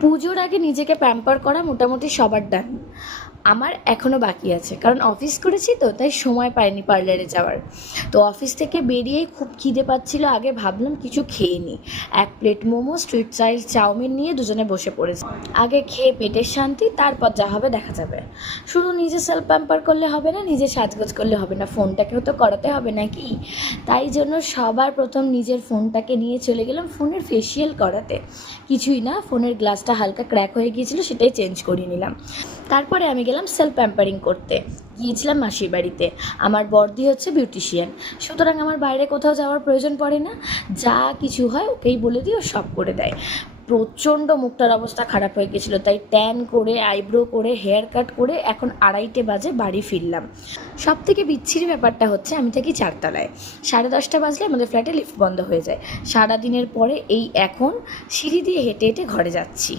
পুজোর আগে নিজেকে প্যাম্পার করা মোটামুটি সবার ডান। আমার এখনও বাকি আছে, কারণ অফিস করেছি তো, তাই সময় পাইনি পার্লারে যাওয়ার। তো অফিস থেকে বেরিয়েই খুব খিদে পাচ্ছিল, আগে ভাবলাম কিছু খেয়ে নিই। 1 plate momo, street style chowmein নিয়ে দুজনে বসে পড়েছি। আগে খেয়ে পেটের শান্তি, তারপর যা হবে দেখা যাবে। শুধু নিজে সেলফ প্যাম্পার করলে হবে না, নিজে সাজগোজ করলে হবে না, ফোনটাকেও তো করাতে হবে নাকি। তাই জন্য সবার প্রথম নিজের ফোনটাকে নিয়ে চলে গেলাম ফোনের ফেসিয়াল করাতে। কিছুই না, ফোনের গ্লাসটা হালকা ক্র্যাক হয়ে গিয়েছিলো, সেটাই চেঞ্জ করিয়ে নিলাম। তারপরে আমি গেলাম সেলফ প্যাম্পারিং করতে। গিয়েছিলাম মাসির বাড়িতে। আমার বড়দি হচ্ছে বিউটিশিয়ান, সুতরাং আমার বাইরে কোথাও যাওয়ার প্রয়োজন পড়ে না। যা কিছু হয় ওকেই বলে দিই, ও সব করে দেয়। প্রচণ্ড মুখটার অবস্থা খারাপ হয়ে গেছিলো, তাই ট্যান করে, আইব্রো করে, হেয়ার কাট করে এখন 2:30 বাজে বাড়ি ফিরলাম। সব থেকে বিচ্ছিরি ব্যাপারটা হচ্ছে আমি থাকি 4 তলায়। 10:30 বাজলে আমাদের ফ্ল্যাটে লিফট বন্ধ হয়ে যায়। সারাদিনের পরে এই এখন সিঁড়ি দিয়ে হেঁটে হেঁটে ঘরে যাচ্ছি।